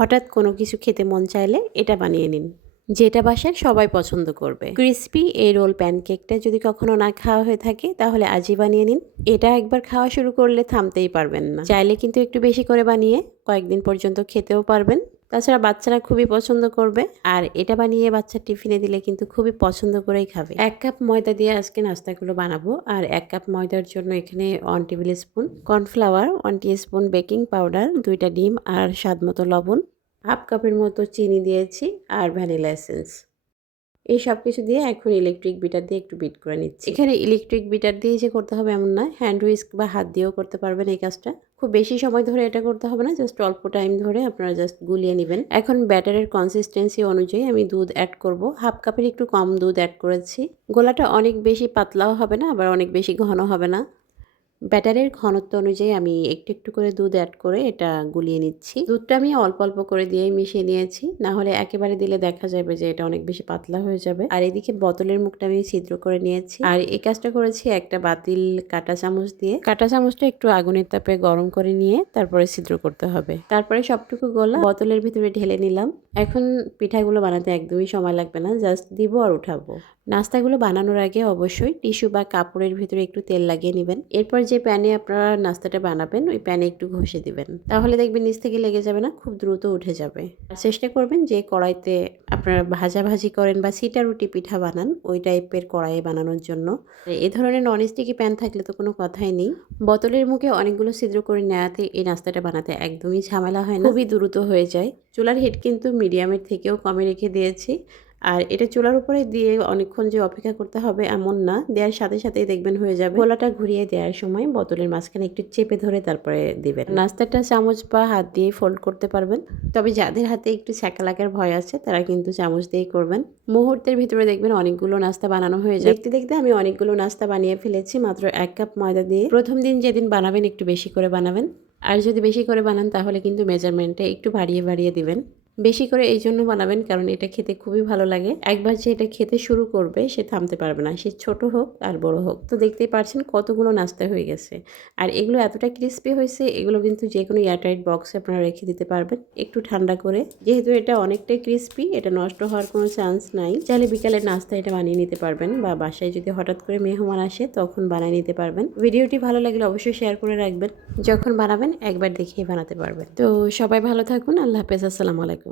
হঠাৎ কোনো কিছু খেতে মন চাইলে এটা বানিয়ে নিন, যেটা বাসায় সবাই পছন্দ করবে। ক্রিস্পি এই রোল প্যানকেকটা যদি কখনো না খাওয়া হয়ে থাকে তাহলে আজই বানিয়ে নিন। এটা একবার খাওয়া শুরু করলে থামতেই পারবেন না। চাইলে কিন্তু একটু বেশি করে বানিয়ে কয়েকদিন পর্যন্ত খেতেও পারবেন। তাছাড়া বাচ্চারা খুবই পছন্দ করবে, আর এটা বানিয়ে বাচ্চার টিফিনে দিলে কিন্তু খুবই পছন্দ করেই খাবে। 1 কাপ ময়দা দিয়ে আজকে নাস্তাগুলো বানাবো। আর 1 কাপ ময়দার জন্য এখানে 1 table spoon cornflour, 1 teaspoon baking powder, 2টা ডিম আর স্বাদমতো লবণ, 1/2 কাপের মতো চিনি দিয়েছি আর ভ্যানিলা এসেন্স। এই সব কিছু দিয়ে এখন ইলেকট্রিক বিটার দিয়ে একটু বিট করে নিচ্ছি। এখানে ইলেকট্রিক বিটার দিয়ে যে করতে হবে এমন না, হ্যান্ড হুইস্ক বা হাত দিয়েও করতে পারবেন এই কাজটা। খুব বেশি সময় ধরে এটা করতে হবে না, জাস্ট অল্প টাইম ধরে আপনারা জাস্ট গুলিয়ে নেবেন। এখন ব্যাটারের কনসিস্টেন্সি অনুযায়ী আমি দুধ অ্যাড করব। 1/2 কাপের একটু কম দুধ অ্যাড করেছি। গোলাটা অনেক বেশি পাতলাও হবে না, আবার অনেক বেশি ঘন হবে না। ব্যাটারের ঘনত্ব অনুযায়ী আমি একটু একটু করে দুধ অ্যাড করে এটা গুলিয়ে নিচ্ছি। দুধটা আমি অল্প অল্প করে দিয়েই মিশিয়ে নিয়েছি, না হলে একেবারে দিলে দেখা যাবে যে এটা অনেক বেশি পাতলা হয়ে যাবে। আর এদিকে বোতলের মুখটা আমি ছিদ্র করে নিয়েছি। আর এই কাজটা করেছি একটা বাতিল কাঁটা চামচ দিয়ে। কাঁটা চামচটা একটু আগুনের তাপে গরম করে নিয়ে তারপরে ছিদ্র করতে হবে। তারপরে সবটুকু গোলা বোতলের ভিতরে ঢেলে নিলাম। এখন পিঠাগুলো বানাতে একদমই সময় লাগবে না, জাস্ট দিব আর উঠাবো। নাস্তাগুলো বানানোর আগে অবশ্যই টিস্যু বা কাপড়ের ভিতরে একটু তেল লাগিয়ে নেবেন। এরপর যে প্যানে আপনারা নাস্তাটা বানাবেন ওই প্যানে একটু ঘষে দিবেন, তাহলে দেখবেন নিচ থেকে লেগে যাবে না, খুব দ্রুত উঠে যাবে। আর চেষ্টা করবেন যে কড়াইতে আপনারা ভাজাভাজি করেন বা সিটা রুটি পিঠা বানান ওই টাইপের কড়াইয়ে বানানোর জন্য। এ ধরনের নন স্টিকি প্যান থাকলে তো কোনো কথাই নেই। বোতলের মুখে অনেকগুলো ছিদ্র করে নেওয়াতে এই নাস্তাটা বানাতে একদমই ঝামেলা হয় না, খুবই দ্রুত হয়ে যায়। চুলার হিট কিন্তু মিডিয়ামের থেকেও কমে রেখে দিয়েছি। আর এটা চুলার উপরে দিয়ে অনেকক্ষণ যে অপেক্ষা করতে হবে এমন না, দেওয়ার সাথে সাথেই দেখবেন হয়ে যাবে। গোলাটা ঘুরিয়ে দেওয়ার সময় বোতলের মাঝখানে একটু চেপে ধরে তারপরে দিবেন। নাস্তাটা চামচ বা হাত দিয়ে ফোল্ড করতে পারবেন, তবে যাদের হাতে একটু ছ্যাঁকা লাগার ভয় আছে তারা কিন্তু চামচ দিয়েই করবেন। মুহূর্তের ভিতরে দেখবেন অনেকগুলো নাস্তা বানানো হয়ে যায়। দেখতে দেখতে আমি অনেকগুলো নাস্তা বানিয়ে ফেলেছি মাত্র 1 কাপ ময়দা দিয়ে। প্রথম দিন যেদিন বানাবেন একটু বেশি করে বানাবেন, আর যদি বেশি করে বানান তাহলে কিন্তু মেজারমেন্টে একটু বাড়িয়ে বাড়িয়ে দিবেন। বেশি করে এই জন্য বানাবেন কারণ এটা খেতে খুবই ভালো লাগে। একবার যে এটা খেতে শুরু করবে সে থামতে পারবে না, সে ছোট হোক আর বড় হোক। তো দেখতেই পারছেন কতগুলো নাস্তা হয়ে গেছে। আর এগুলো এতটা ক্রিস্পি হয়েছে, এগুলো কিন্তু যে কোনো এয়ারটাইট বক্সে আপনারা রেখে দিতে পারবেন একটু ঠান্ডা করে। যেহেতু এটা অনেকটাই ক্রিস্পি, এটা নষ্ট হওয়ার কোনো চান্স নাই। চাইলে বিকালের নাস্তা এটা বানিয়ে নিতে পারবেন, বা বাসায় যদি হঠাৎ করে মেহমান আসে তখন বানিয়ে নিতে পারবেন। ভিডিওটি ভালো লাগলে অবশ্যই শেয়ার করে রাখবেন, যখন বানাবেন একবার দেখেই বানাতে পারবেন। তো সবাই ভালো থাকুন, আল্লাহ হাফেজ, আসসালামু আলাইকুম।